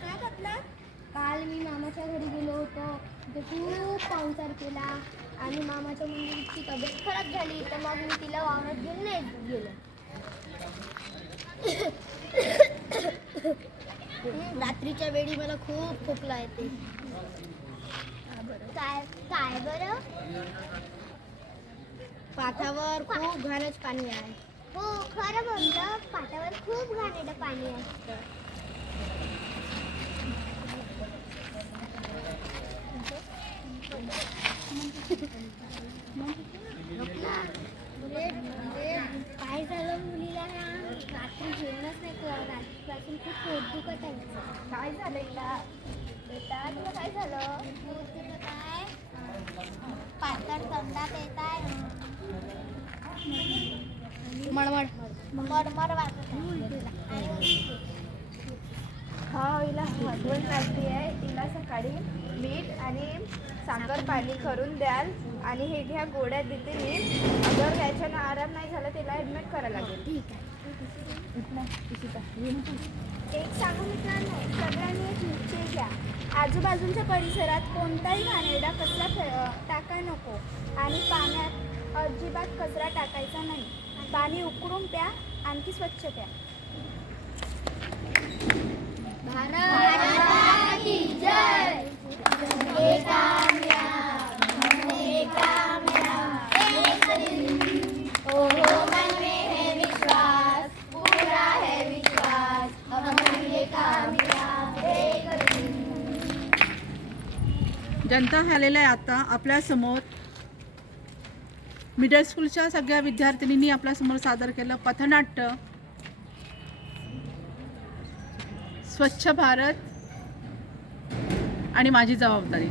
काय घातला? काल मी मामाच्या घरी गेलो होतो. तिथे खूप पाहुणचार केला आणि मामाच्या मुलीची तब्येत खराब झाली तर मग मी तिला वावरात घेऊन नाही गेलो. रात्रीच्या वेळी मला खूप खोकला येते. काय काय बरं? पाठावर खूप घाणच पाणी आहे. हो खरं बोललं, पाटावर खूप घाणेरडं पाणी असतं. काय झालं मुलीला? रात्री जेवणच नाही केलं. रात्रीपासून खूप पोट दुखत आहे. काय झालं हिला? बेटा तुला काय झालं? तुला काय पातळ संडास येत आहे. मरमर वाटत आहे. हा, हिला हगवण लागली आहे. तिला सकाळी मीठ आणि साखर पाणी करून द्याल आणि हे घ्या गोळ्या देते मी. अगर याच्यानं आराम नाही झाला तिला ॲडमिट करायला लागेल. ठीक आहे. एक सांगू मित्रांनो, सगळ्यांनी एक निश्चय घ्या. आजूबाजूच्या परिसरात कोणताही घाणेरडा कचरा टाका नको आणि पाण्यात अजिबात कचरा टाकायचा नाही. पाणी उकळून प्या, आणखी स्वच्छ प्या. भारत की जय. मन में है विश्वास, पूरा है विश्वास, हम होंगे कामयाब एक दिन. जनता झालेला आहे आता आपल्या समोर. मिडल स्कूलच्या सगळ्या विद्यार्थिनींनी आपल्या समोर सादर केलं पथनाट्य स्वच्छ भारत आणि माझी जबाबदारी.